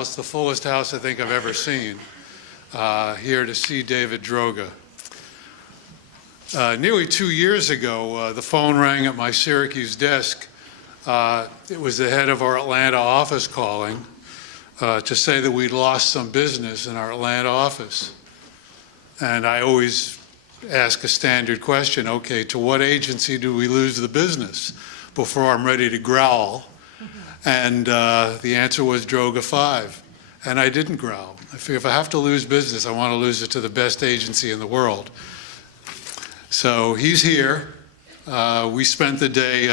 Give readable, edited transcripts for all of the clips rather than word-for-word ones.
It's the fullest house I think I've ever seen, here to see David Droga. Nearly 2 years ago, the phone rang at my Syracuse desk. It was the head of our Atlanta office calling to say that we'd lost some business in our Atlanta office. And I always ask a standard question, okay, to what agency do we lose the business before I'm ready to growl? And the answer was Droga 5. And I didn't growl. I figure if I have to lose business, I want to lose it to the best agency in the world. So he's here. We spent the day,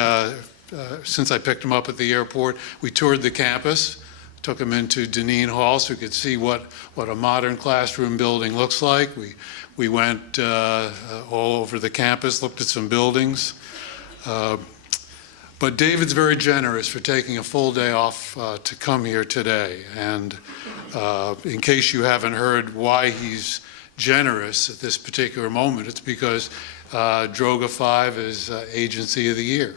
since I picked him up at the airport, we toured the campus, took him into Deneen Hall so we could see what a modern classroom building looks like. We went all over the campus, looked at some buildings. But David's very generous for taking a full day off to come here today. And in case you haven't heard why he's generous at this particular moment, it's because Droga 5 is Agency of the Year.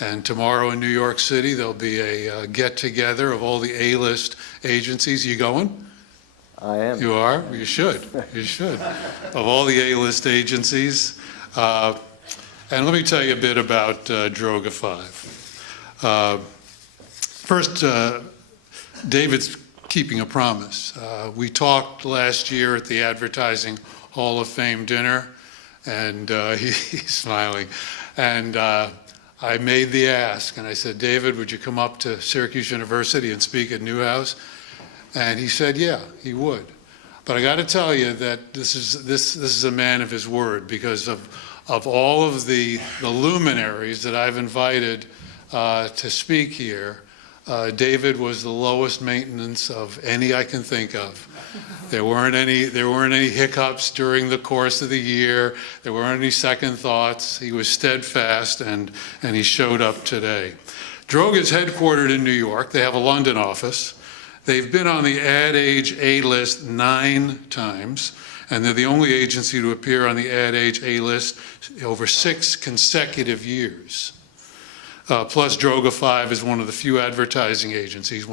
And tomorrow in New York City, there'll be a get-together of all the A-list agencies. You going? I am. You are? You should. You should. Of all the A-list agencies. And let me tell you a bit about Droga 5. First, David's keeping a promise. We talked last year at the Advertising Hall of Fame dinner, and he's smiling. And I made the ask, and I said, David, would you come up to Syracuse University and speak at Newhouse? And he said, yeah, he would. But I got to tell you that this is a man of his word, because of all of the luminaries that I've invited to speak here, David was the lowest maintenance of any I can think of. There weren't any hiccups during the course of the year. There weren't any second thoughts. He was steadfast, and he showed up today. Droga is headquartered in New York. They have a London office. They've been on the Ad Age A-list 9 times, and they're the only agency to appear on the Ad Age A-list over 6 consecutive years. Plus, Droga 5 is one of the few advertising agencies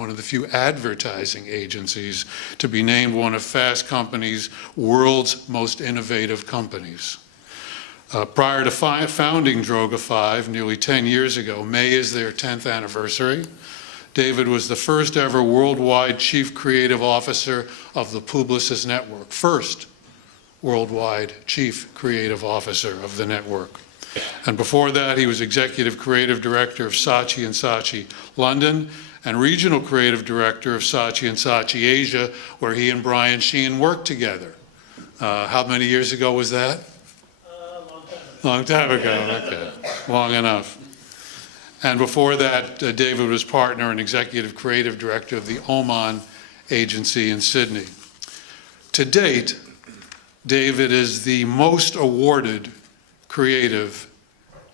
to be named one of Fast Company's world's most innovative companies. Prior to founding Droga 5 nearly 10 years ago, May is their 10th anniversary, David was the first ever worldwide chief creative officer of the Publicis network, first worldwide chief creative officer of the network. And before that, he was executive creative director of Saatchi & Saatchi London and regional creative director of Saatchi & Saatchi Asia, where he and Brian Sheehan worked together. How many years ago was that? Long time ago, okay. Long enough. And before that, David was partner and executive creative director of the Oman agency in Sydney. To date, David is the most awarded creative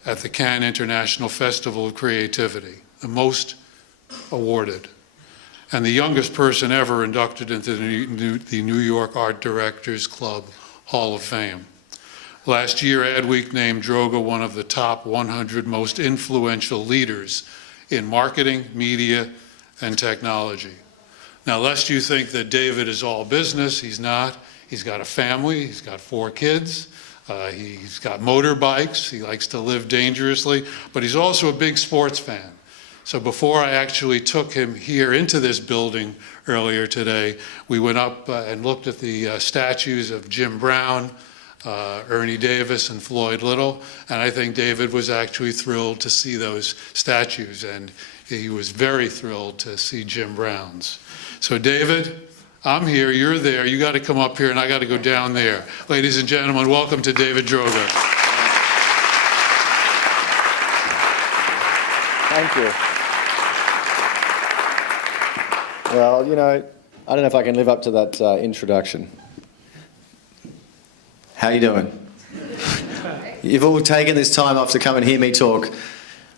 at the Cannes International Festival of Creativity, the most awarded, and the youngest person ever inducted into the New York Art Directors Club Hall of Fame. Last year, Adweek named Droga one of the top 100 most influential leaders in marketing, media, and technology. Now, lest you think that David is all business, he's not. He's got a family, he's got 4 kids, he's got motorbikes, he likes to live dangerously, but he's also a big sports fan. So before I actually took him here into this building earlier today, we went up and looked at the statues of Jim Brown, Ernie Davis, and Floyd Little, and I think David was actually thrilled to see those statues, and he was very thrilled to see Jim Brown's. So David, I'm here, you're there, you got to come up here, and I got to go down there. Ladies and gentlemen, welcome to David Droga. Thank you. Well, you know, I don't know if I can live up to that introduction. How you doing? You've all taken this time off to come and hear me talk.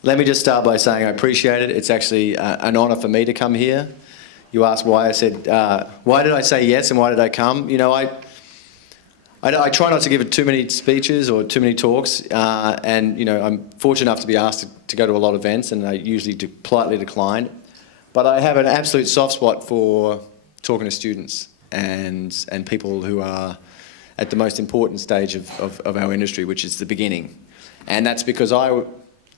Let me just start by saying I appreciate it. It's actually an honor for me to come here. You asked why. I said, why did I say yes and why did I come? You know, I try not to give too many speeches or too many talks, and you know, I'm fortunate enough to be asked to go to a lot of events, and I usually politely decline. But I have an absolute soft spot for talking to students and people who are at the most important stage of our industry, which is the beginning. And that's because I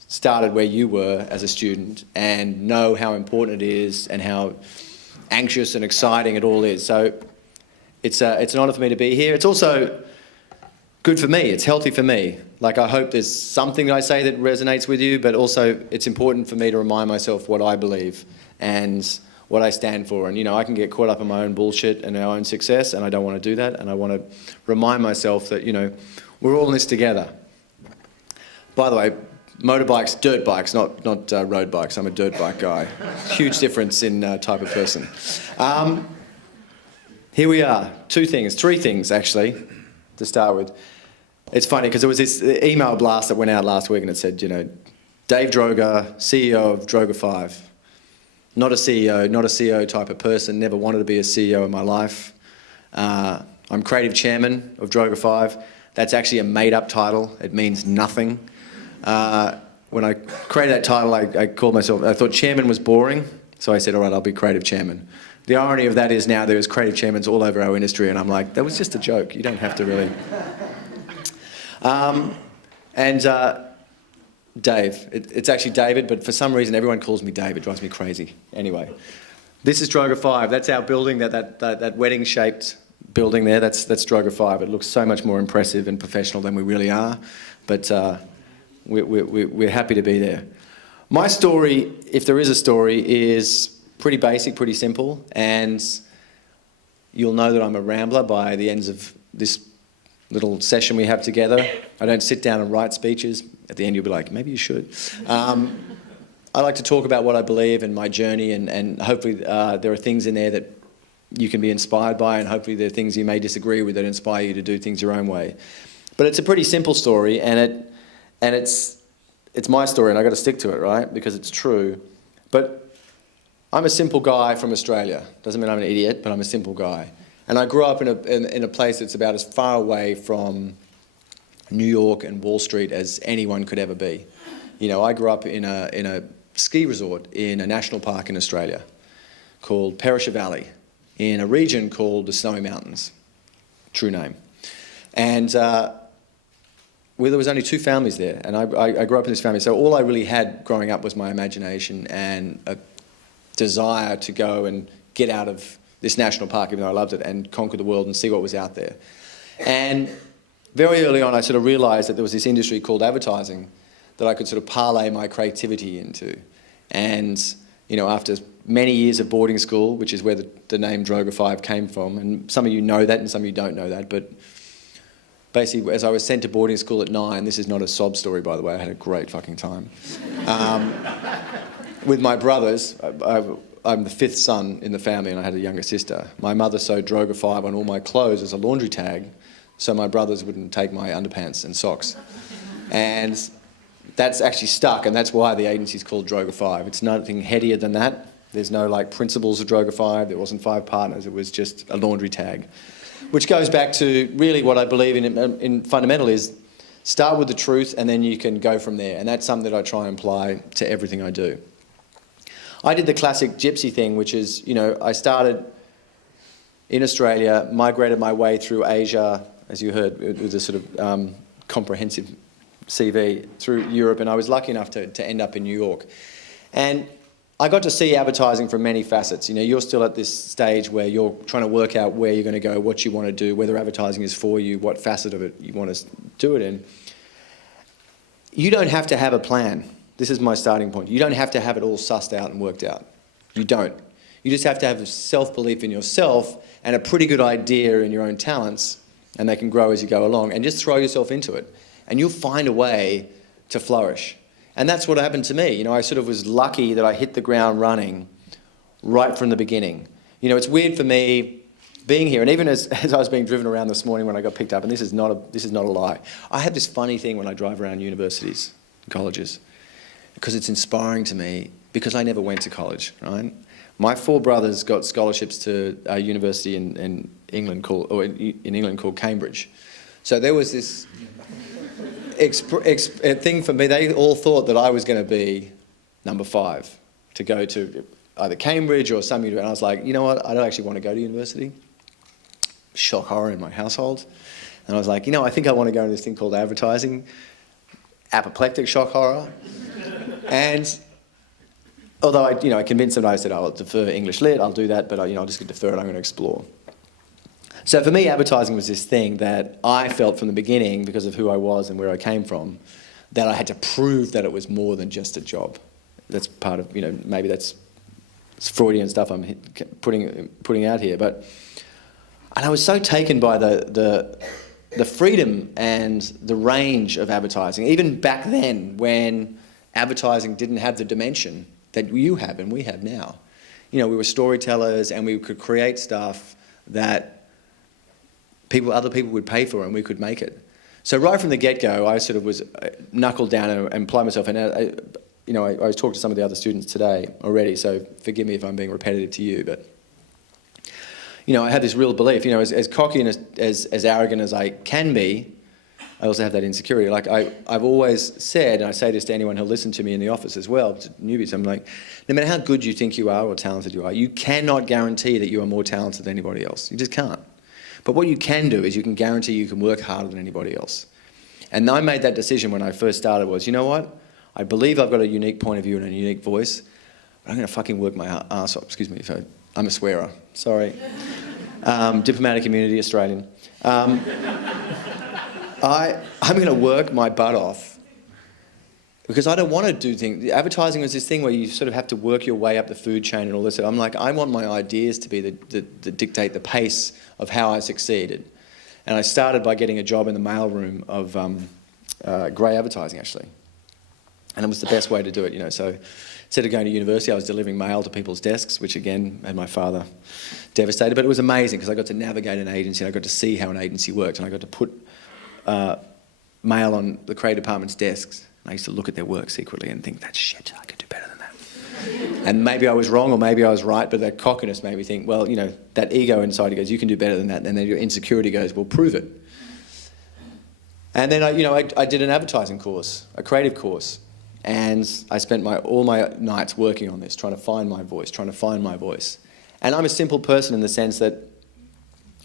started where you were as a student and know how important it is and how anxious and exciting it all is. So it's an honour for me to be here. It's also good for me. It's healthy for me. Like, I hope there's something that I say that resonates with you, but also it's important for me to remind myself what I believe and what I stand for. And, you know, I can get caught up in my own bullshit and our own success, and I don't want to do that. And I want to remind myself that, you know, we're all in this together. By the way, motorbikes, dirt bikes, not road bikes. I'm a dirt bike guy. Huge difference in type of person. Here we are. Three things actually, to start with. It's funny because there was this email blast that went out last week and it said, you know, Dave Droga, CEO of Droga 5. Not a CEO type of person, never wanted to be a CEO in my life. I'm creative chairman of Droga 5. That's actually a made-up title. It means nothing. When I created that title, I called myself, I thought chairman was boring, so I said, all right, I'll be creative chairman. The irony of that is now there's creative chairmans all over our industry, and I'm like, that was just a joke. You don't have to really. Dave. It's actually David, but for some reason everyone calls me Dave. It drives me crazy. Anyway, this is Droga 5. That's our building, that wedding-shaped building there. That's Droga 5. It looks so much more impressive and professional than we really are, but we're happy to be there. My story, if there is a story, is pretty basic, pretty simple, and you'll know that I'm a rambler by the ends of this little session we have together. I don't sit down and write speeches. At the end you'll be like, maybe you should. I like to talk about what I believe and my journey, and hopefully there are things in there that you can be inspired by, and hopefully there are things you may disagree with that inspire you to do things your own way. But it's a pretty simple story, and it's my story, and I've got to stick to it, right? Because it's true. But I'm a simple guy from Australia. Doesn't mean I'm an idiot, but I'm a simple guy. And I grew up in a place that's about as far away from New York and Wall Street as anyone could ever be. You know, I grew up in a ski resort in a national park in Australia called Perisher Valley, in a region called the Snowy Mountains, true name. And there was only 2 families there, and I grew up in this family, so all I really had growing up was my imagination and a desire to go and get out of this national park, even though I loved it, and conquer the world and see what was out there. And very early on I sort of realised that there was this industry called advertising that I could sort of parlay my creativity into. And, you know, after many years of boarding school, which is where the name Droga 5 came from, and some of you know that and some of you don't know that, but basically as I was sent to boarding school at 9, this is not a sob story by the way, I had a great fucking time. With my brothers, I'm the 5th son in the family and I had a younger sister. My mother sewed Droga 5 on all my clothes as a laundry tag so my brothers wouldn't take my underpants and socks. And that's actually stuck, and that's why the agency's called Droga 5. It's nothing headier than that. There's no like principles of Droga 5. There wasn't 5 partners. It was just a laundry tag. Which goes back to really what I believe in fundamental is start with the truth and then you can go from there. And that's something that I try and apply to everything I do. I did the classic gypsy thing, which is, you know, I started in Australia, migrated my way through Asia, as you heard, it was a sort of comprehensive CV, through Europe, and I was lucky enough to end up in New York. And I got to see advertising from many facets. You know, you're still at this stage where you're trying to work out where you're going to go, what you want to do, whether advertising is for you, what facet of it you want to do it in. You don't have to have a plan. This is my starting point. You don't have to have it all sussed out and worked out. You don't. You just have to have self-belief in yourself and a pretty good idea in your own talents, and they can grow as you go along, and just throw yourself into it. And you'll find a way to flourish. And that's what happened to me. You know, I sort of was lucky that I hit the ground running right from the beginning. You know, it's weird for me being here, and even as I was being driven around this morning when I got picked up, and this is not a lie, I have this funny thing when I drive around universities, colleges, because it's inspiring to me, because I never went to college, right? My 4 brothers got scholarships to a university in England called Cambridge. So there was this thing for me. They all thought that I was going to be number 5 to go to either Cambridge or some university. And I was like, you know what, I don't actually want to go to university. Shock horror in my household. And I was like, I think I want to go into this thing called advertising. Apoplectic shock horror. And although I convinced them, I said, I'll defer English Lit, I'll do that, but I'll just defer it, I'm going to explore. So for me, advertising was this thing that I felt from the beginning, because of who I was and where I came from, that I had to prove that it was more than just a job. That's part of, maybe that's Freudian stuff I'm putting out here. And I was so taken by the freedom and the range of advertising, even back then when advertising didn't have the dimension that you have and we have now. We were storytellers and we could create stuff that other people would pay for and we could make it. So right from the get-go, I sort of was knuckled down and applied myself. And I was talking to some of the other students today already, so forgive me if I'm being repetitive to you, but I had this real belief, as cocky and as arrogant as I can be, I also have that insecurity. Like I've always said, and I say this to anyone who'll listen to me in the office as well, to newbies, I'm like, no matter how good you think you are or talented you are, you cannot guarantee that you are more talented than anybody else. You just can't. But what you can do is you can guarantee you can work harder than anybody else. And I made that decision when I first started was, you know what? I believe I've got a unique point of view and a unique voice, but I'm going to fucking work my ass off. Excuse me if I'm a swearer. Sorry. Diplomatic immunity, Australian. I'm going to work my butt off because I don't want to do things. Advertising is this thing where you sort of have to work your way up the food chain and all this. I'm like, I want my ideas to be the dictate the pace of how I succeeded. And I started by getting a job in the mailroom of Grey Advertising, actually. And it was the best way to do it, So instead of going to university, I was delivering mail to people's desks, which again made my father devastated. But it was amazing because I got to navigate an agency and I got to see how an agency worked. And I got to put mail on the creative department's desks. And I used to look at their work secretly and think, that's shit, I could do better than that. And maybe I was wrong or maybe I was right, but that cockiness made me think, well, that ego inside goes, you can do better than that. And then your insecurity goes, well, prove it. And then I did an advertising course, a creative course. And I spent all my nights working on this, trying to find my voice. And I'm a simple person in the sense that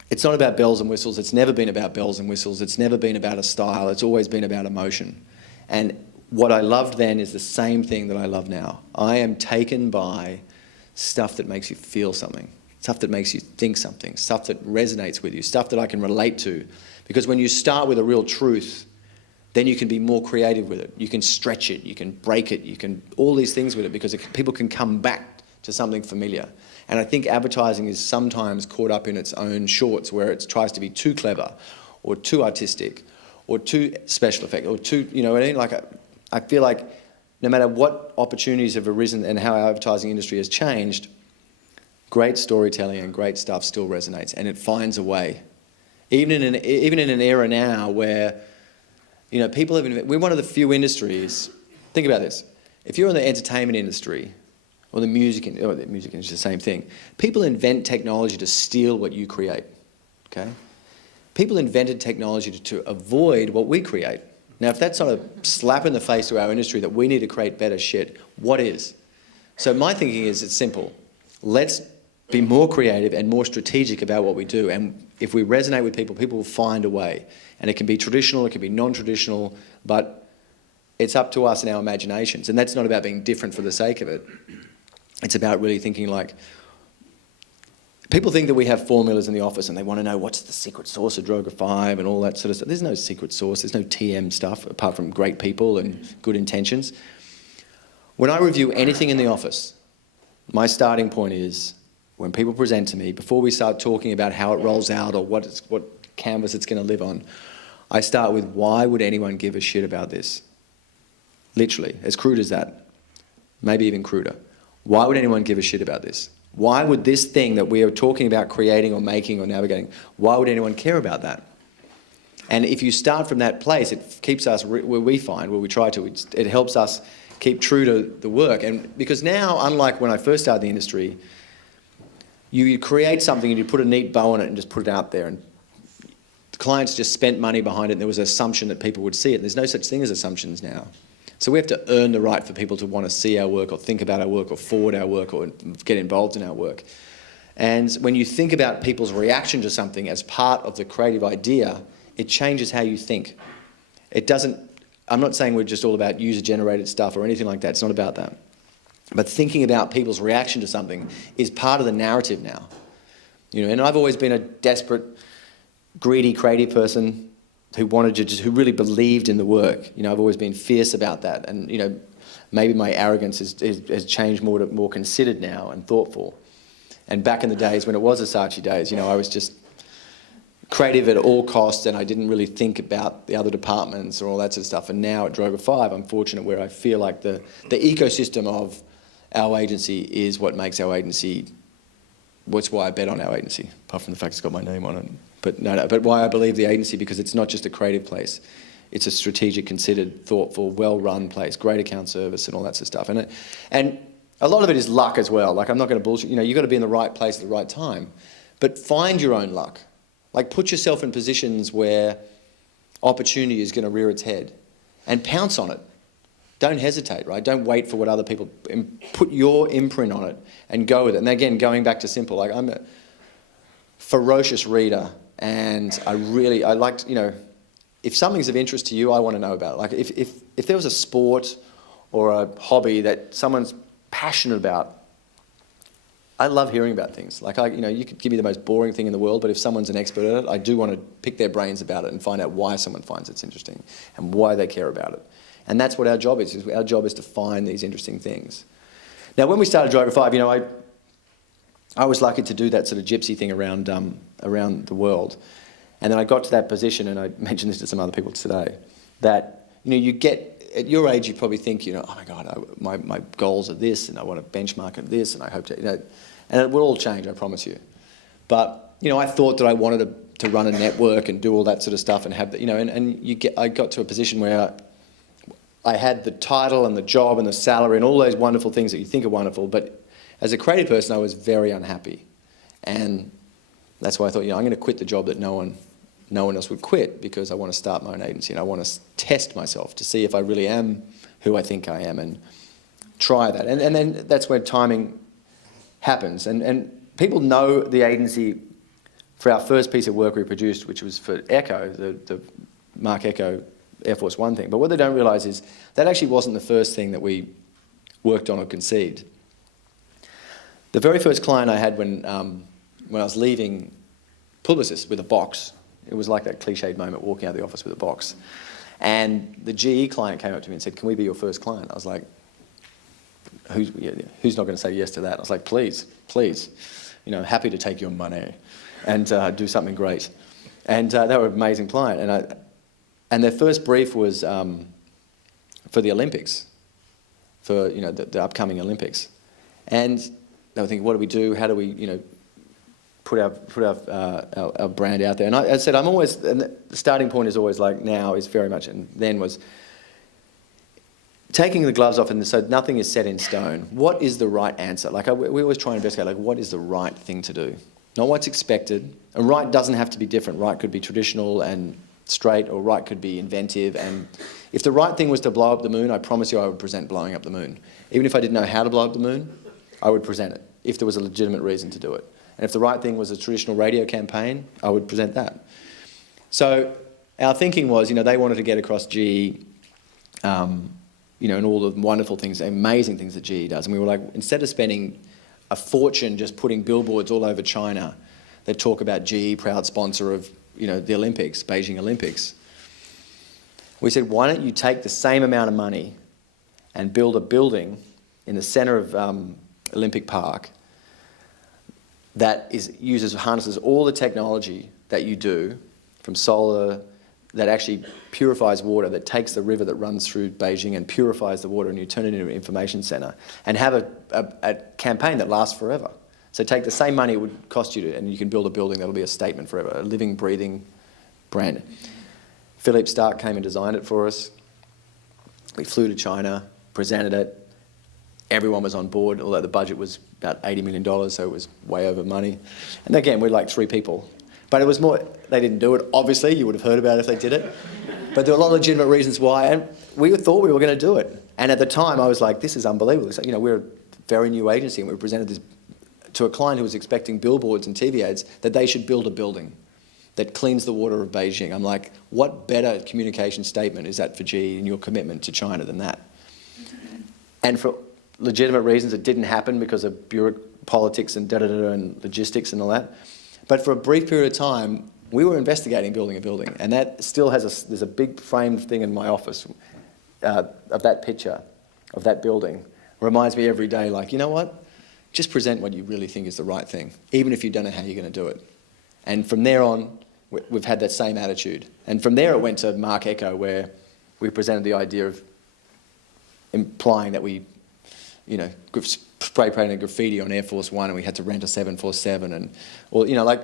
it's not about bells and whistles. It's never been about bells and whistles. It's never been about a style. It's always been about emotion. And what I loved then is the same thing that I love now. I am taken by stuff that makes you feel something, stuff that makes you think something, stuff that resonates with you, stuff that I can relate to. Because when you start with a real truth, then you can be more creative with it. You can stretch it, you can break it, you can all these things with it because people can come back to something familiar. And I think advertising is sometimes caught up in its own shorts where it tries to be too clever or too artistic or too special effect or too, what I mean? Like I feel like no matter what opportunities have arisen and how our advertising industry has changed, great storytelling and great stuff still resonates and it finds a way. Even in an era now where people have, we're one of the few industries, think about this, if you're in the entertainment industry or the music industry is the same thing, people invent technology to steal what you create, okay? People invented technology to avoid what we create. Now, if that's not a slap in the face to our industry that we need to create better shit, what is? So my thinking is it's simple. Let's be more creative and more strategic about what we do. And if we resonate with people, people will find a way. And it can be traditional, it can be non-traditional, but it's up to us and our imaginations. And that's not about being different for the sake of it. It's about really thinking like, people think that we have formulas in the office and they want to know what's the secret sauce of Droga 5 and all that sort of stuff. There's no secret sauce, there's no TM stuff apart from great people and good intentions. When I review anything in the office, my starting point is when people present to me, before we start talking about how it rolls out or what canvas it's going to live on, I start with why would anyone give a shit about this? Literally, as crude as that, maybe even cruder. Why would anyone give a shit about this? Why would this thing that we are talking about creating or making or navigating, why would anyone care about that? And if you start from that place, it keeps us, where we try to, it helps us keep true to the work. And because now, unlike when I first started the industry, you create something and you put a neat bow on it and just put it out there. And the clients just spent money behind it and there was an assumption that people would see it. There's no such thing as assumptions now. So we have to earn the right for people to want to see our work or think about our work or forward our work or get involved in our work. And when you think about people's reaction to something as part of the creative idea, it changes how you think. It doesn't, I'm not saying we're just all about user-generated stuff or anything like that. It's not about that. But thinking about people's reaction to something is part of the narrative now. You know, and I've always been a desperate, greedy, creative person who wanted to who really believed in the work. You know, I've always been fierce about that. And, you know, maybe my arrogance has changed more considered now and thoughtful. And back in the days when it was the Saatchi days, you know, I was just creative at all costs and I didn't really think about the other departments or all that sort of stuff. And now at Droga 5, I'm fortunate where I feel like the ecosystem of our agency is what makes our agency, what's why I bet on our agency, apart from the fact it's got my name on it. But why I believe the agency, because it's not just a creative place. It's a strategic, considered, thoughtful, well-run place, great account service and all that sort of stuff. And a lot of it is luck as well. Like, I'm not going to bullshit. You know, you've got to be in the right place at the right time. But find your own luck. Like, put yourself in positions where opportunity is going to rear its head and pounce on it. Don't hesitate, right? Don't wait for what other people... Put your imprint on it and go with it. And again, going back to simple, like, I'm a ferocious reader and I like, you know, if something's of interest to you, I want to know about it. Like, if there was a sport or a hobby that someone's passionate about, I love hearing about things. Like, you know, you could give me the most boring thing in the world, but if someone's an expert at it, I do want to pick their brains about it and find out why someone finds it interesting and why they care about it. And that's what our job is. Our job is to find these interesting things. Now, when we started Droga 5, you know, I was lucky to do that sort of gypsy thing around the world. And then I got to that position, and I mentioned this to some other people today, that, you know, you get, at your age, you probably think, you know, oh my God, my goals are this, and I want to benchmark at this, and I hope to, you know, and it will all change, I promise you. But, you know, I thought that I wanted to run a network and do all that sort of stuff and have, you know, I got to a position where I had the title and the job and the salary and all those wonderful things that you think are wonderful, but as a creative person, I was very unhappy. And that's why I thought, you know, I'm going to quit the job that no one else would quit, because I want to start my own agency and I want to test myself to see if I really am who I think I am and try that. And then that's where timing happens. And people know the agency for our first piece of work we produced, which was for Echo, the Mark Echo Air Force One thing. But what they don't realise is that actually wasn't the first thing that we worked on or conceived. The very first client I had when I was leaving Publicis with a box, it was like that cliched moment, walking out of the office with a box. And the GE client came up to me and said, "Can we be your first client?" I was like, who's not going to say yes to that? I was like, please, you know, happy to take your money and do something great. And they were an amazing client. And their first brief was for the Olympics, for, you know, the upcoming Olympics. And they were thinking, what do we do? How do we, you know, put our brand out there? And I said, and the starting point is always like now is very much, and then was taking the gloves off, and so nothing is set in stone. What is the right answer? Like, we always try and investigate, like, what is the right thing to do? Not what's expected. And right doesn't have to be different. Right could be traditional and straight, or right could be inventive. And if the right thing was to blow up the moon, I promise you I would present blowing up the moon. Even if I didn't know how to blow up the moon, I would present it, if there was a legitimate reason to do it. And if the right thing was a traditional radio campaign, I would present that. So our thinking was, you know, they wanted to get across GE, you know, and all the wonderful things, amazing things that GE does. And we were like, instead of spending a fortune just putting billboards all over China that talk about GE, proud sponsor of, you know, the Olympics, Beijing Olympics, we said, why don't you take the same amount of money and build a building in the centre of Olympic Park that harnesses all the technology that you do, from solar, that actually purifies water, that takes the river that runs through Beijing and purifies the water, and you turn it into an information centre, and have a campaign that lasts forever. So take the same money it would cost you and you can build a building that'll be a statement forever, a living, breathing brand. Philippe Stark came and designed it for us. We flew to China, presented it. Everyone was on board, although the budget was about $80 million, so it was way over money. And again, we're like 3 people. But it was more, they didn't do it, obviously, you would have heard about it if they did it. But there were a lot of legitimate reasons why, and we thought we were going to do it. And at the time, I was like, this is unbelievable. So, we're a very new agency, and we presented this to a client who was expecting billboards and TV ads that they should build a building that cleans the water of Beijing. I'm like, what better communication statement is that for GE and your commitment to China than that? And for legitimate reasons, it didn't happen because of politics and da-da-da and logistics and all that. But for a brief period of time, we were investigating building a building. And that still has there's a big framed thing in my office of that picture, of that building. Reminds me every day, like, you know what? Just present what you really think is the right thing, even if you don't know how you're going to do it. And from there on, we've had that same attitude. And from there, it went to Mark Echo, where we presented the idea of implying that we, spray painted graffiti on Air Force One, and we had to rent a 747, and, like,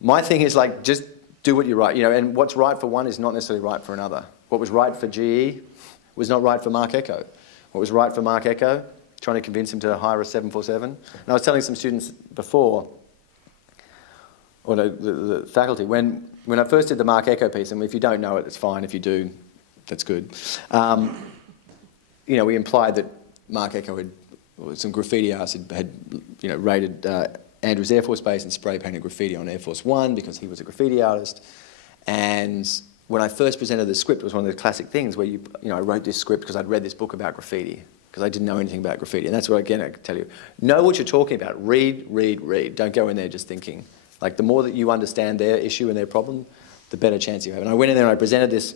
my thing is, like, just do what you're right, and what's right for one is not necessarily right for another. What was right for GE was not right for Mark Echo. What was right for Mark Echo, trying to convince him to hire a 747. And I was telling some students before, or no, the faculty, when I first did the Mark Echo piece, and if you don't know it, it's fine. If you do, that's good. We implied that Mark Echo had, or some graffiti artists had raided Andrews Air Force Base and spray painted graffiti on Air Force One because he was a graffiti artist. And when I first presented the script, it was one of the classic things where I wrote this script because I'd read this book about graffiti, because I didn't know anything about graffiti. And that's what, again, I can tell you. Know what you're talking about. Read, read, read. Don't go in there just thinking. Like, the more that you understand their issue and their problem, the better chance you have. And I went in there and I presented this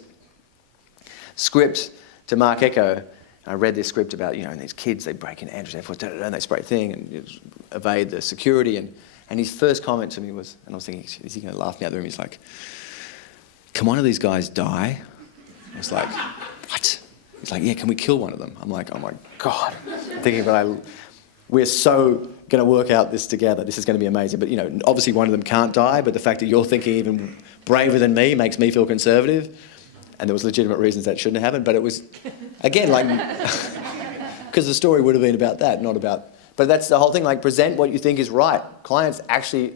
script to Mark Echo. And I read this script about, and these kids, they break into Andrews Air Force, and they spray a thing and evade the security. And his first comment to me was, and I was thinking, is he going to laugh me out of the room? He's like, can one of these guys die? I was like, what? He's like, yeah, can we kill one of them? I'm like, oh my God. I'm thinking, we're so going to work out this together. This is going to be amazing. But, obviously one of them can't die, but the fact that you're thinking even braver than me makes me feel conservative. And there was legitimate reasons that shouldn't have happened. But it was, again, like, because the story would have been about that, not about... But that's the whole thing, like, present what you think is right. Clients actually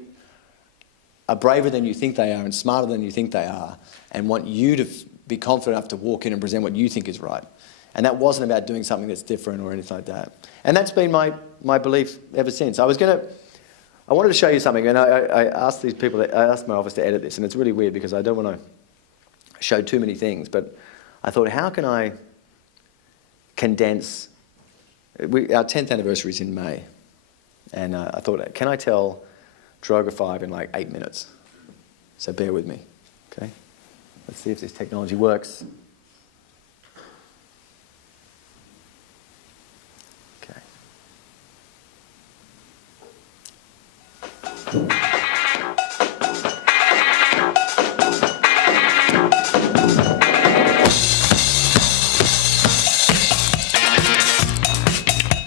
are braver than you think they are and smarter than you think they are, and want you to be confident enough to walk in and present what you think is right. And that wasn't about doing something that's different or anything like that. And that's been my belief ever since. I wanted to show you something, and I asked these people, I asked my office to edit this, and it's really weird because I don't want to show too many things, but I thought, how can I condense... our 10th anniversary is in May, and I thought, can I tell Droga 5 in like 8 minutes? So bear with me, okay? Let's see if this technology works. Okay.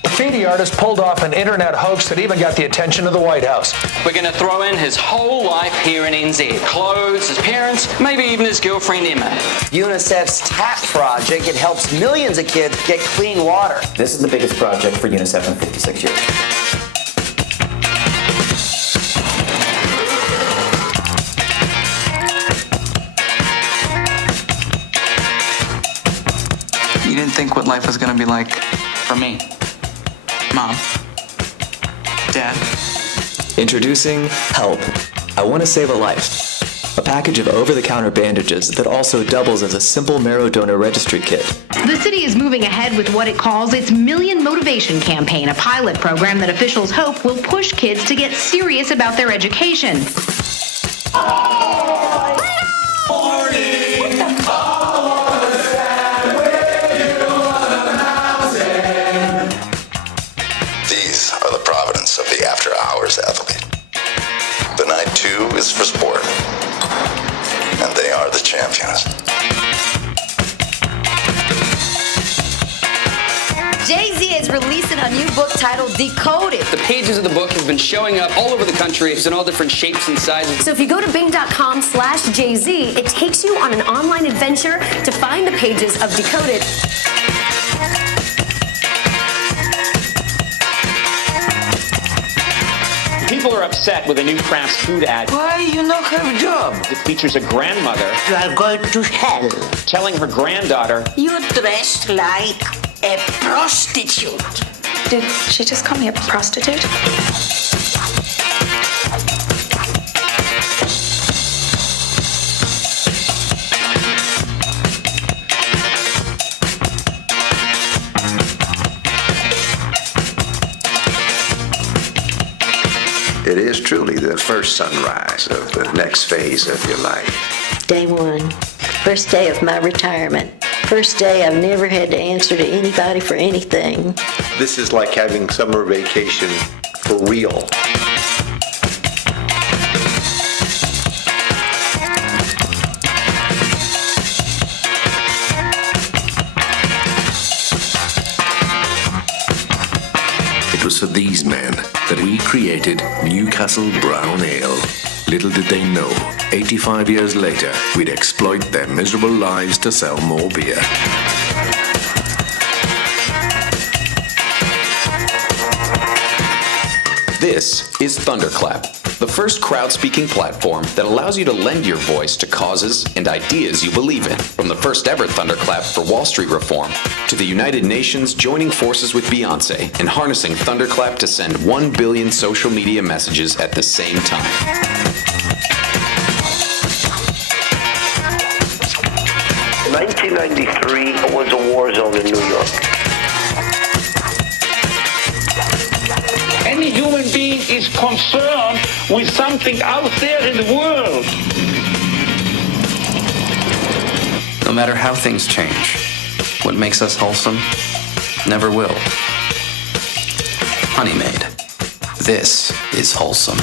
Graffiti artist pulled off an internet hoax that even got the attention of the White House. We're going to throw in his whole life here in NZ. Clothes, his parents, maybe even his girlfriend Emma. UNICEF's TAP project, it helps millions of kids get clean water. This is the biggest project for UNICEF in 56 years. You didn't think what life was going to be like for me. Mom. Dad. Introducing Help. I Want to Save a Life. A package of over-the-counter bandages that also doubles as a simple marrow donor registry kit. The city is moving ahead with what it calls its Million Motivation Campaign, a pilot program that officials hope will push kids to get serious about their education. Of the after hours athlete. The night 2 is for sport, and they are the champions. Jay-Z is releasing a new book titled Decoded. The pages of the book have been showing up all over the country. It's in all different shapes and sizes. So if you go to bing.com/Jay-Z, it takes you on an online adventure to find the pages of Decoded. People are upset with a new Kraft's food ad. Why you not have a job? It features a grandmother You are going to hell. telling her granddaughter, You dress like a prostitute. Did she just call me a prostitute? It is truly the first sunrise of the next phase of your life. Day one, first day of my retirement. First day I've never had to answer to anybody for anything. This is like having summer vacation for real. It was for these men that we created Newcastle Brown Ale. Little did they know, 85 years later, we'd exploit their miserable lives to sell more beer. This is Thunderclap, the first crowd-speaking platform that allows you to lend your voice to causes and ideas you believe in. From the first ever Thunderclap for Wall Street reform, to the United Nations joining forces with Beyonce and harnessing Thunderclap to send 1 billion social media messages at the same time. In 1993 was a war zone in New York. Any human being is concerned with something out there in the world. No matter how things change, what makes us wholesome never will. Honey Maid. This is wholesome.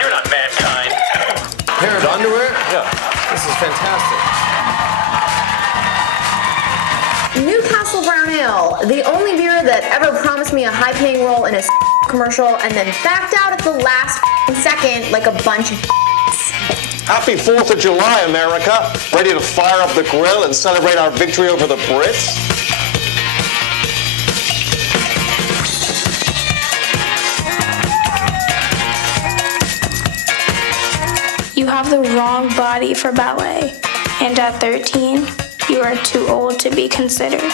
You're not mankind. Pair of underwear? Yeah. This is fantastic. Newcastle Brown Ale, the only beer that ever promised me a high-paying role in a commercial and then backed out at the last second like a bunch of Happy 4th of July, America. Ready to fire up the grill and celebrate our victory over the Brits? You have the wrong body for ballet. And at 13, you are too old to be considered.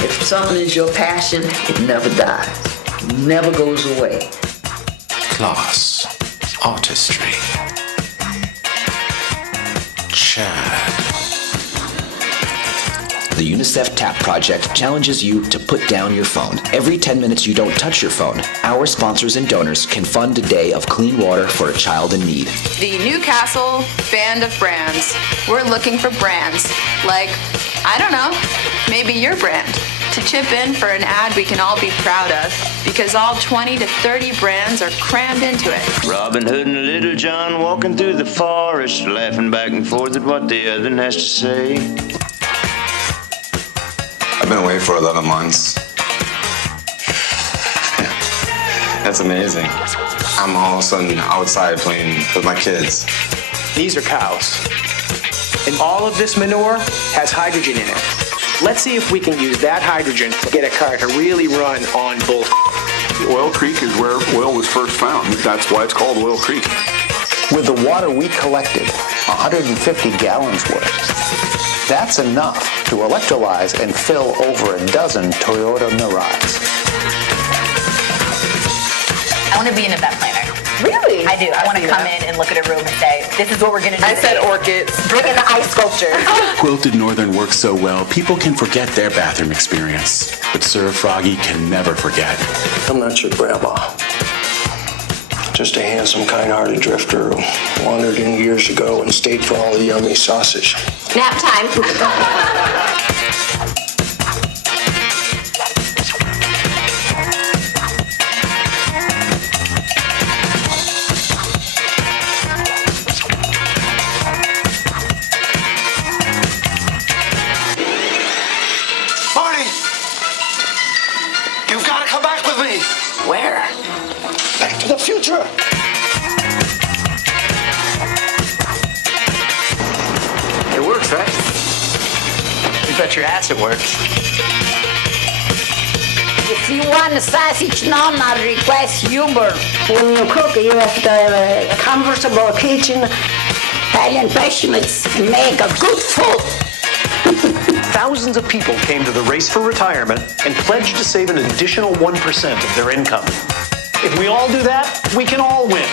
If something is your passion, it never dies, never goes away. Class, artistry, Chad. The UNICEF TAP project challenges you to put down your phone. Every 10 minutes you don't touch your phone, our sponsors and donors can fund a day of clean water for a child in need. The Newcastle Band of Brands. We're looking for brands like, I don't know, maybe your brand, to chip in for an ad we can all be proud of, because all 20 to 30 brands are crammed into it. Robin Hood and Little John walking through the forest, laughing back and forth at what the other has to say. I've been away for 11 months. That's amazing. I'm all of a sudden outside playing with my kids. These are cows. And all of this manure has hydrogen in it. Let's see if we can use that hydrogen to get a car to really run on bull. Oil Creek is where oil was first found. That's why it's called Oil Creek. With the water we collected, 150 gallons worth, that's enough to electrolyze and fill over a dozen Toyota Mirais. I want to be an event planner. Really? I do. I want to come in and look at a room and say, this is what we're going to do. I said orchids. Bring in the ice sculpture. Quilted Northern works so well, people can forget their bathroom experience. But Sir Froggy can never forget. I'm not your grandma. Just a handsome, kind-hearted drifter who wandered in years ago and stayed for all the yummy sausage. Nap time. Marty! You've got to come back with me! Where? Back to the future! your ass at work. If you want a sausage nonna, request Uber. When you cook, you have to have a comfortable kitchen. Italian specialists make a good food. Thousands of people came to the race for retirement and pledged to save an additional 1% of their income. If we all do that, we can all win.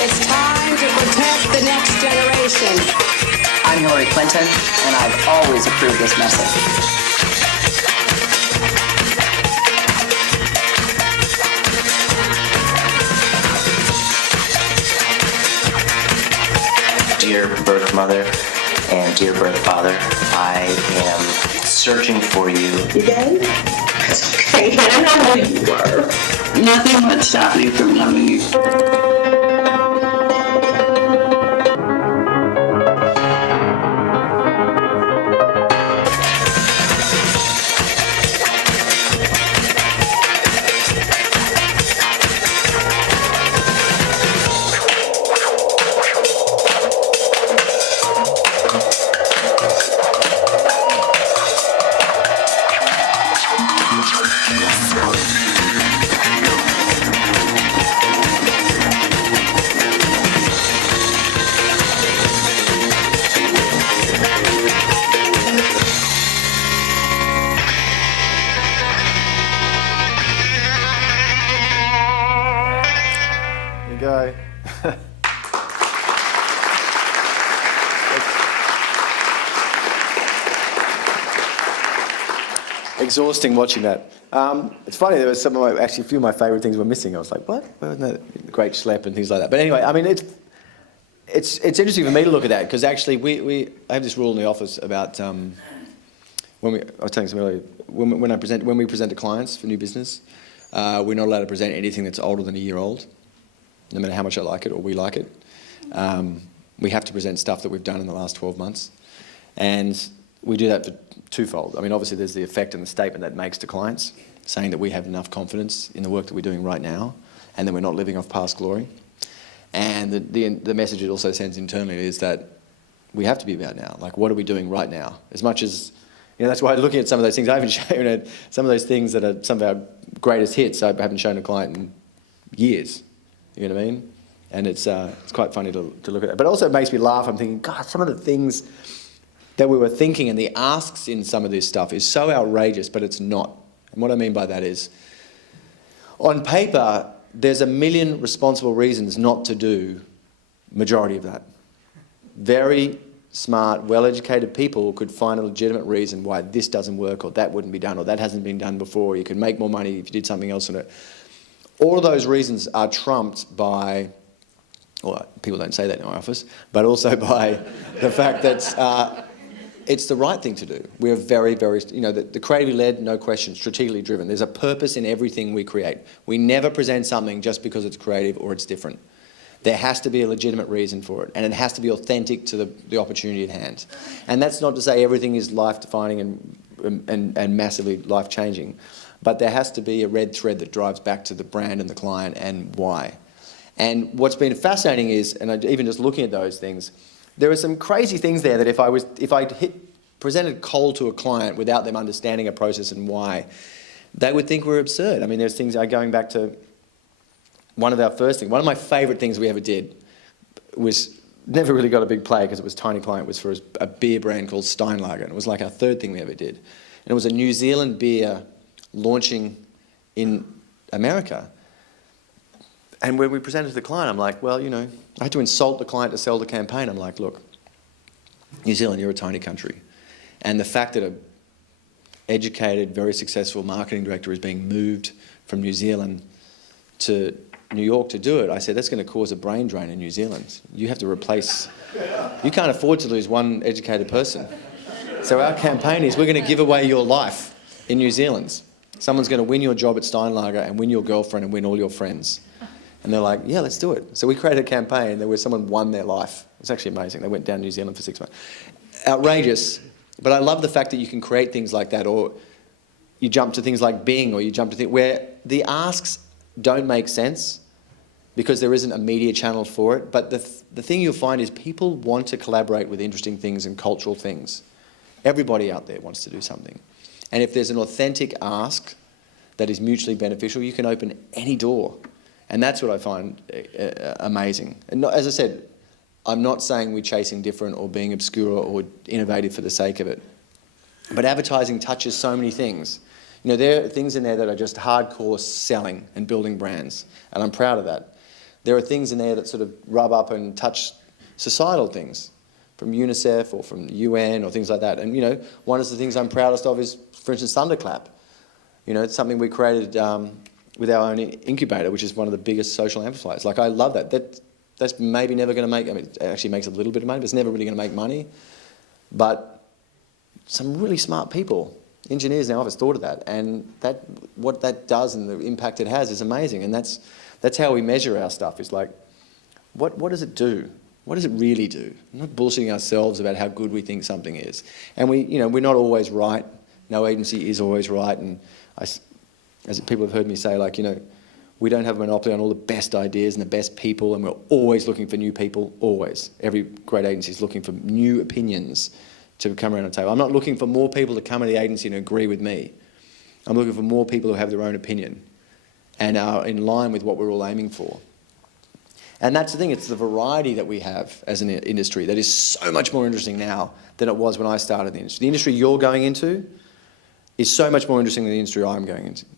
It's time to protect the next generation. I'm Hillary Clinton, and I've always approved this message. Dear birth mother and dear birth father, I am searching for you. You did? That's okay. I know who you were. Nothing would stop me from loving you. Go. Exhausting watching that. It's funny, there was actually a few of my favourite things were missing. I was like, what? Where was that? The great schlep and things like that. But anyway, I mean, it's interesting for me to look at that because actually I have this rule in the office about I was telling some earlier, when we present to clients for new business, we're not allowed to present anything that's older than a year old, no matter how much I like it or we like it. We have to present stuff that we've done in the last 12 months. And we do that for twofold. I mean, obviously there's the effect and the statement that makes to clients, saying that we have enough confidence in the work that we're doing right now and that we're not living off past glory. And the message it also sends internally is that we have to be about now. Like, what are we doing right now? As much as, that's why looking at some of those things, I haven't shown some of those things that are some of our greatest hits, I haven't shown a client in years. You know what I mean? And it's quite funny to look at that. But also it makes me laugh. I'm thinking, God, some of the things that we were thinking and the asks in some of this stuff is so outrageous, but it's not. And what I mean by that is, on paper, there's a million responsible reasons not to do majority of that. Very smart, well-educated people could find a legitimate reason why this doesn't work or that wouldn't be done or that hasn't been done before. You could make more money if you did something else on it. All of those reasons are trumped by, well, people don't say that in our office, but also by the fact that it's the right thing to do. We're very, very, the creatively led, no question, strategically driven. There's a purpose in everything we create. We never present something just because it's creative or it's different. There has to be a legitimate reason for it, and it has to be authentic to the opportunity at hand. And that's not to say everything is life-defining and massively life-changing, but there has to be a red thread that drives back to the brand and the client and why. And what's been fascinating is, and even just looking at those things, there are some crazy things there that if I presented cold to a client without them understanding a process and why, they would think we're absurd. I mean, there's things going back to one of my favourite things we ever did was, never really got a big play because it was a tiny client, was for a beer brand called Steinlager. And it was like our third thing we ever did. And it was a New Zealand beer launching in America. And when we presented to the client, I'm like, well, I had to insult the client to sell the campaign. I'm like, look, New Zealand, you're a tiny country. And the fact that an educated, very successful marketing director is being moved from New Zealand to New York to do it, I said, that's going to cause a brain drain in New Zealand. You have to replace, you can't afford to lose one educated person. So our campaign is, we're going to give away your life in New Zealand. Someone's going to win your job at Steinlager and win your girlfriend and win all your friends. And they're like, yeah, let's do it. So we created a campaign where someone won their life. It's actually amazing. They went down to New Zealand for 6 months. Outrageous. But I love the fact that you can create things like that, or you jump to things like Bing, or you jump to things where the asks don't make sense because there isn't a media channel for it. But the thing you'll find is people want to collaborate with interesting things and cultural things. Everybody out there wants to do something. And if there's an authentic ask that is mutually beneficial, you can open any door. And that's what I find amazing. And as I said, I'm not saying we're chasing different or being obscure or innovative for the sake of it. But advertising touches so many things. You know, there are things in there that are just hardcore selling and building brands. And I'm proud of that. There are things in there that sort of rub up and touch societal things from UNICEF or from the UN or things like that. And, you know, one of the things I'm proudest of is, for instance, Thunderclap. You know, it's something we created with our own incubator, which is one of the biggest social amplifiers. Like, I love that. That's maybe never going to make, I mean, it actually makes a little bit of money, but it's never really going to make money. But some really smart people, engineers in our office, thought of that. And what that does and the impact it has is amazing. And that's how we measure our stuff, is like, what does it do? What does it really do? We're not bullshitting ourselves about how good we think something is. And we're not always right. No agency is always right. And as people have heard me say, like, you know, we don't have a monopoly on all the best ideas and the best people, and we're always looking for new people, always. Every great agency is looking for new opinions to come around the table. I'm not looking for more people to come into the agency and agree with me. I'm looking for more people who have their own opinion and are in line with what we're all aiming for. And that's the thing, it's the variety that we have as an industry that is so much more interesting now than it was when I started the industry. The industry you're going into is so much more interesting than the industry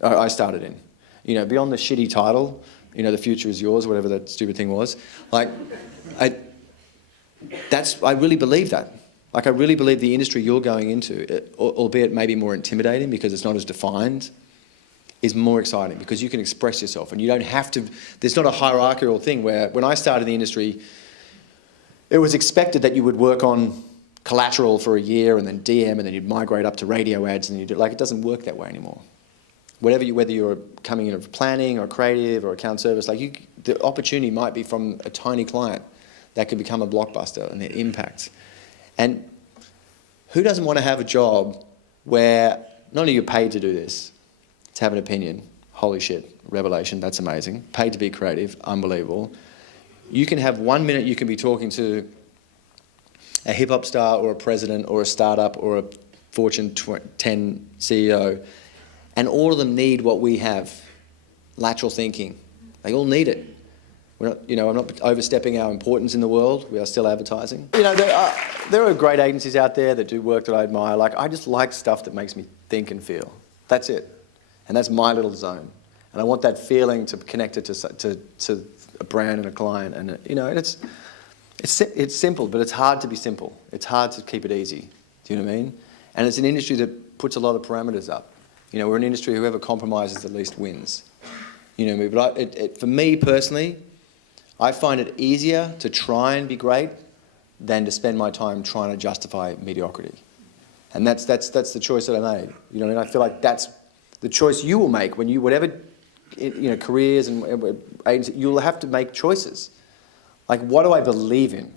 I started in. You know, beyond the shitty title, you know, the future is yours, whatever that stupid thing was. Like, I really believe that. Like, I really believe the industry you're going into, albeit maybe more intimidating because it's not as defined, is more exciting because you can express yourself and you don't have to, there's not a hierarchical thing where when I started the industry, it was expected that you would work on collateral for a year and then DM and then you'd migrate up to radio ads and you do, like, it doesn't work that way anymore. Whether you're coming in of planning or creative or account service, like the opportunity might be from a tiny client that could become a blockbuster and it impacts. And who doesn't want to have a job where not only you're paid to do this, to have an opinion, holy shit, revelation, that's amazing. Paid to be creative, unbelievable. You can have 1 minute you can be talking to a hip hop star or a president or a startup or a Fortune 10 CEO, and all of them need what we have, lateral thinking. They all need it. We're not, you know, I'm not overstepping our importance in the world. We are still advertising. You know, there are great agencies out there that do work that I admire. Like, I just like stuff that makes me think and feel. That's it. And that's my little zone. And I want that feeling to connect it to a brand and a client. And, you know, and it's simple, but it's hard to be simple. It's hard to keep it easy. Do you know what I mean? And it's an industry that puts a lot of parameters up. You know, we're an industry, whoever compromises the least wins. You know what I mean? But for me personally, I find it easier to try and be great than to spend my time trying to justify mediocrity. And that's the choice that I made. You know what I mean? I feel like that's the choice you will make when you, whatever, you know, careers and agency, you'll have to make choices. Like, what do I believe in?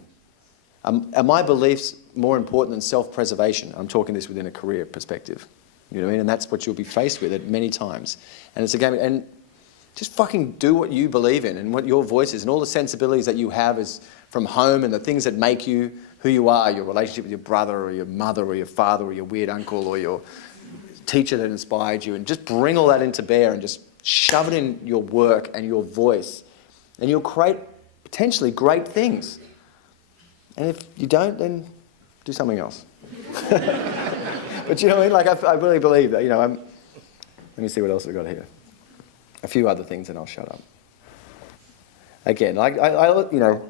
Are my beliefs more important than self-preservation? I'm talking this within a career perspective. You know what I mean? And that's what you'll be faced with at many times. And it's a game, and just fucking do what you believe in and what your voice is and all the sensibilities that you have is from home and the things that make you who you are, your relationship with your brother or your mother or your father or your weird uncle or your teacher that inspired you, and just bring all that into bear and just shove it in your work and your voice, and you'll create potentially great things. And if you don't, then do something else. But you know what I mean? Like, I really believe that, you know, let me see what else we've got here. A few other things and I'll shut up. Again, I you know,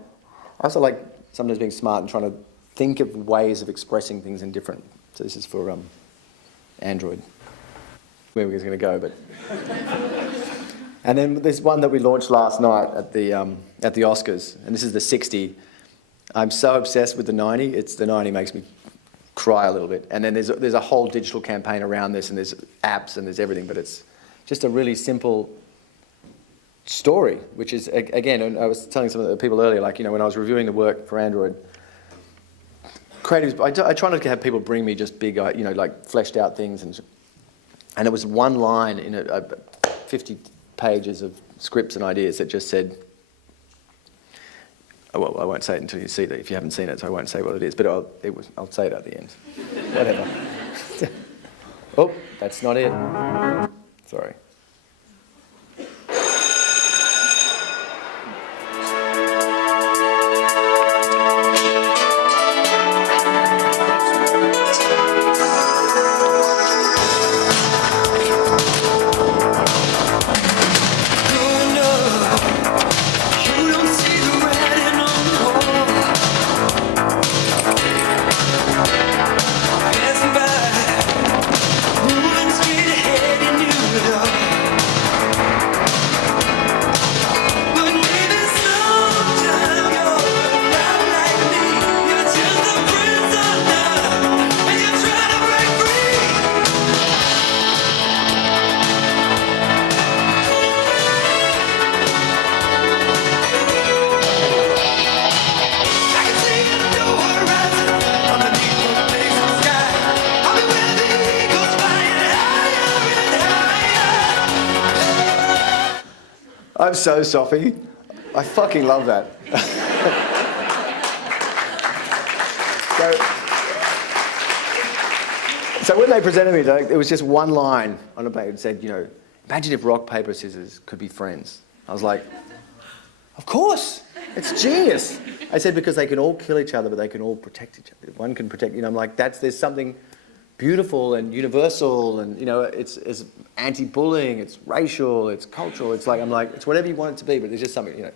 I also like sometimes being smart and trying to think of ways of expressing things in different, so this is for Android. Where we're going to go, but... And then there's one that we launched last night at the Oscars, and this is the 60. I'm so obsessed with the 90. The 90 makes me cry a little bit. And then there's a whole digital campaign around this, and there's apps and there's everything, but it's just a really simple story, which is, again, and I was telling some of the people earlier, like, when I was reviewing the work for Android, creatives, I try not to have people bring me just big, like fleshed out things, and it was one line in 50 pages of scripts and ideas that just said, oh, well, I won't say it until you see it, if you haven't seen it, so I won't say what it is, but I'll say it at the end. Whatever. Oh, that's not it. Sorry. I'm so soppy. I fucking love that. So when they presented me, it was just one line on a page that said, imagine if rock, paper, scissors could be friends. I was like, of course, it's genius. I said, because they can all kill each other, but they can all protect each other. One can protect, I'm like, there's something beautiful and universal, and it's anti-bullying, it's racial, it's cultural, it's whatever you want it to be, but there's just something,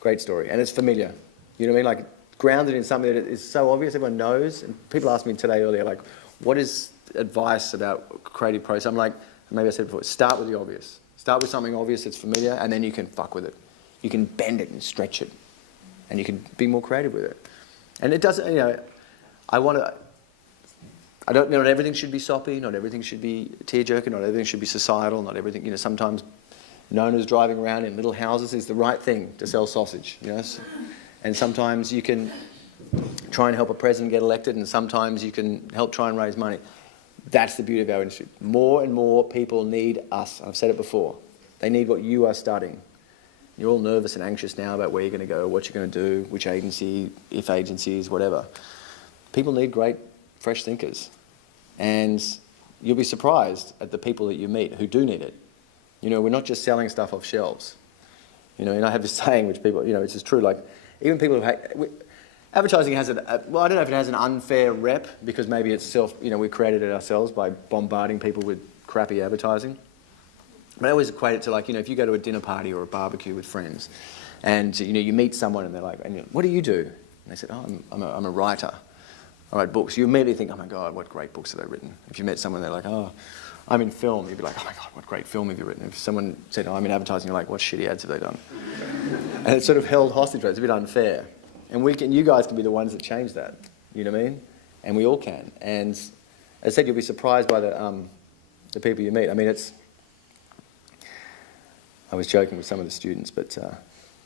great story, and it's familiar. You know what I mean? Like grounded in something that is so obvious, everyone knows. And people asked me today earlier, like, what is advice about creative process? I'm like, maybe I said before, start with the obvious. Start with something obvious that's familiar, and then you can fuck with it. You can bend it and stretch it, and you can be more creative with it. And it doesn't, not everything should be soppy, not everything should be tear-jerking, not everything should be societal, not everything, sometimes known as driving around in little houses is the right thing to sell sausage, And sometimes you can try and help a president get elected, and sometimes you can help try and raise money. That's the beauty of our industry. More and more people need us. I've said it before. They need what you are studying. You're all nervous and anxious now about where you're going to go, what you're going to do, which agency, if agencies, whatever. People need great, fresh thinkers. And you'll be surprised at the people that you meet who do need it. We're not just selling stuff off shelves. And I have this saying, which people, it's just true, like, even people who advertising has I don't know if it has an unfair rep, because maybe it's we created it ourselves by bombarding people with crappy advertising. But I always equate it to, like, if you go to a dinner party or a barbecue with friends, and, you meet someone and they're like, what do you do? And they said, oh, I'm a writer. I write books. You immediately think, oh my God, what great books have they written? If you met someone, they're like, oh, I'm in film, you'd be like, oh my God, what great film have you written? If someone said, oh, I'm in advertising, you're like, what shitty ads have they done? And it's sort of held hostage, right? It's a bit unfair. And you guys can be the ones that change that, you know what I mean? And we all can. And as I said, you'll be surprised by the people you meet. I mean, I was joking with some of the students, but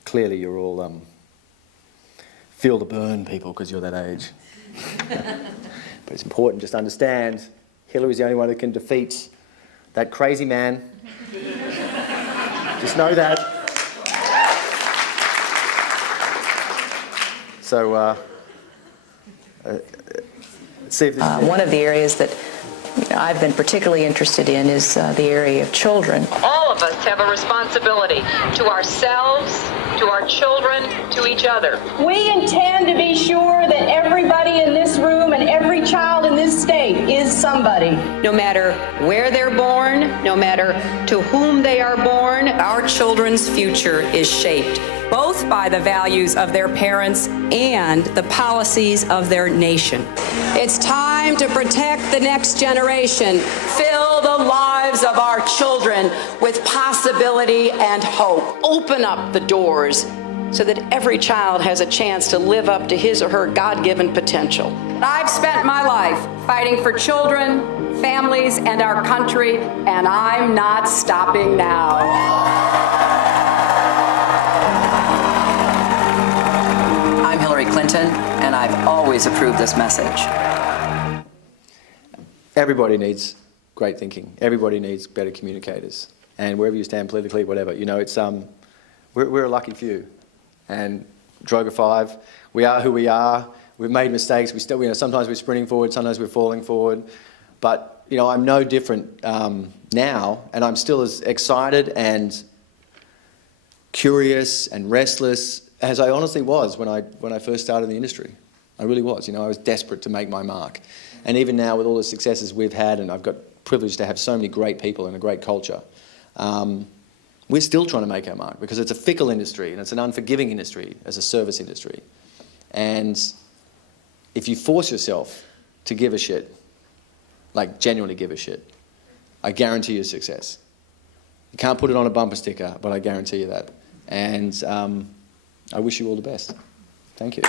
clearly you're all feel the burn people because you're that age. But it's important just to understand Hillary's the only one that can defeat that crazy man. Just know that. So, see if this one of the areas that I've been particularly interested in is the area of children. All of us have a responsibility to ourselves, to our children, to each other. We intend to be sure that everybody in this room and every child in this state is somebody. No matter where they're born, no matter to whom they are born, our children's future is shaped both by the values of their parents and the policies of their nation. It's time to protect the next generation. Fill the lives of our children with possibility and hope. Open up the doors so that every child has a chance to live up to his or her God-given potential. I've spent my life fighting for children, families, and our country, and I'm not stopping now. Washington, and I've always approved this message. Everybody needs great thinking. Everybody needs better communicators. And wherever you stand politically, whatever, you know, it's we're a lucky few. And Droga 5, we are who we are. We've made mistakes. We still, you know, sometimes we're sprinting forward, sometimes we're falling forward. But you know, I'm no different now, and I'm still as excited and curious and restless as I honestly was when I first started in the industry. I really was. You know, I was desperate to make my mark. And even now, with all the successes we've had, and I've got privilege to have so many great people and a great culture, we're still trying to make our mark because it's a fickle industry and it's an unforgiving industry as a service industry. And if you force yourself to give a shit, like genuinely give a shit, I guarantee you success. You can't put it on a bumper sticker, but I guarantee you that. And I wish you all the best. Thank you.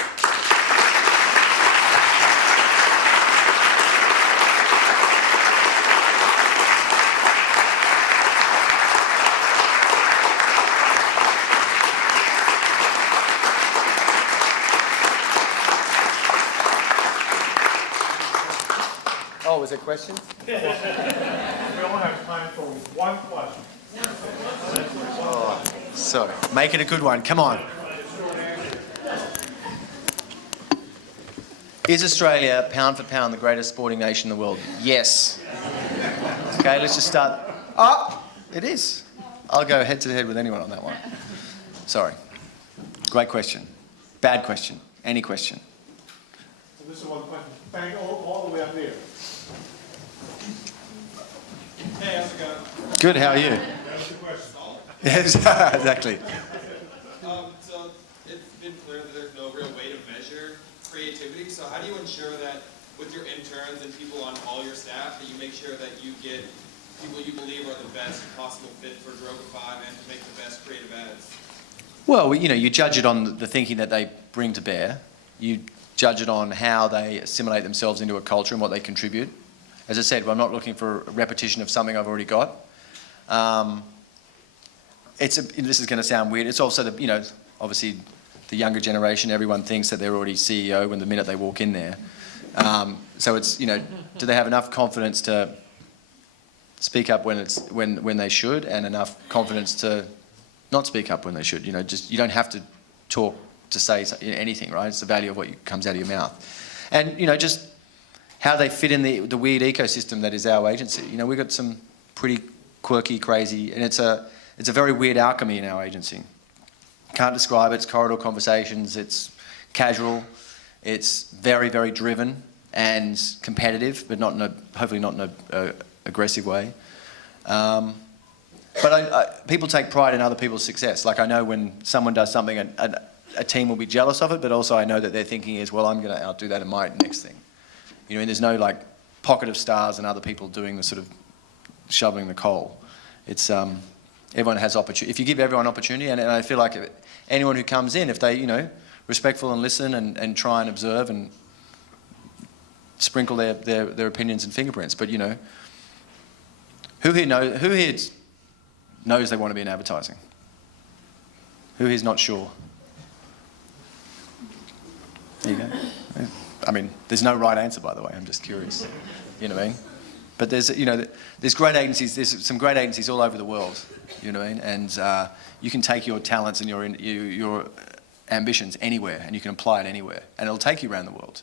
Oh, was there a question? We only have time for one question. Oh, sorry. Make it a good one. Come on. Is Australia, pound for pound, the greatest sporting nation in the world? Yes. Okay, let's just start. Oh, it is. I'll go head to head with anyone on that one. Sorry. Great question. Bad question. Any question. So this is one question. Bang, all the way up there. Hey, how's it going? Good, how are you? That's the question. Yes, exactly. So it's been clear that there's no real way to measure creativity. So how do you ensure that with your interns and people on all your staff that you make sure that you get people you believe are the best possible fit for Droga 5 and to make the best creative ads? Well, you know, you judge it on the thinking that they bring to bear. You judge it on how they assimilate themselves into a culture and what they contribute. As I said, I'm not looking for a repetition of something I've already got. This is going to sound weird. It's also the, you know, obviously the younger generation. Everyone thinks that they're already CEO when the minute they walk in there. So it's, you know, do they have enough confidence to speak up when they should, and enough confidence to not speak up when they should? You know, just you don't have to talk to say anything, right? It's the value of what comes out of your mouth, and you know, just how they fit in the weird ecosystem that is our agency. You know, we've got some pretty quirky, crazy, and it's a very weird alchemy in our agency. Can't describe it. It's corridor conversations. It's casual. It's very, very driven and competitive, but not in hopefully not in a aggressive way. But people take pride in other people's success. Like I know when someone does something, a team will be jealous of it, but also I know that their thinking is, well, I'm going to outdo that in my next thing. You know, and there's no like pocket of stars and other people doing the sort of shoveling the coal. It's everyone has opportunity. If you give everyone opportunity, and I feel like anyone who comes in, if they, you know, respectful and listen and try and observe and sprinkle their opinions and fingerprints. But you know, who here knows they want to be in advertising? Who here's not sure? There you go. I mean, there's no right answer, by the way. I'm just curious. You know what I mean? But there's, you know, there's great agencies. There's some great agencies all over the world. You know what I mean? And you can take your talents and your ambitions anywhere, and you can apply it anywhere, and it'll take you around the world,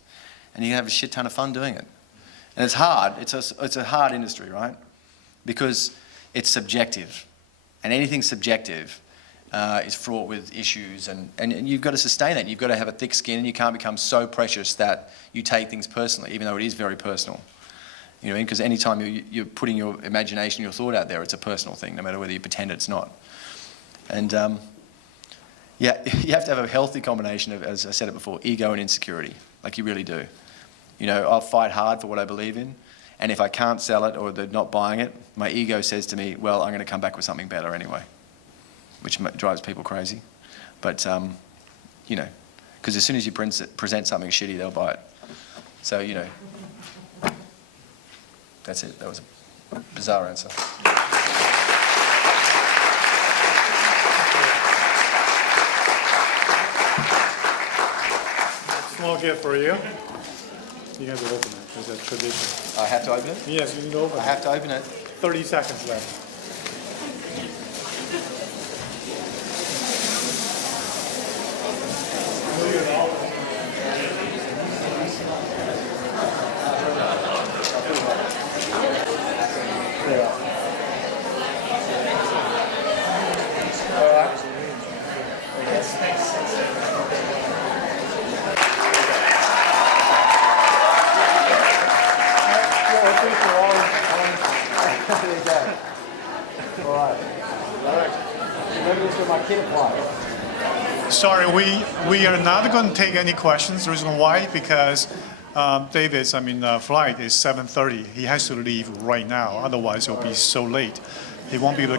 and you can have a shit ton of fun doing it. And it's hard. It's a hard industry, right? Because it's subjective, and anything subjective is fraught with issues, and you've got to sustain that. You've got to have a thick skin, and you can't become so precious that you take things personally, even though it is very personal. You know what I mean? Because anytime you're putting your imagination, your thought out there, it's a personal thing, no matter whether you pretend it's not. And yeah, you have to have a healthy combination of, as I said it before, ego and insecurity. Like you really do. You know, I'll fight hard for what I believe in, and if I can't sell it or they're not buying it, my ego says to me, well, I'm going to come back with something better anyway, which drives people crazy. But, you know, because as soon as you present something shitty, they'll buy it. So, you know, that's it. That was a bizarre answer. Small gift for you. You have to open it. It's a tradition. I have to open it? Yes, you need to open it. I have to open it. 30 seconds left. Sorry, we are not going to take any questions. The reason why, because David's flight is 7:30. He has to leave right now. Otherwise, it'll be so late. He won't be able to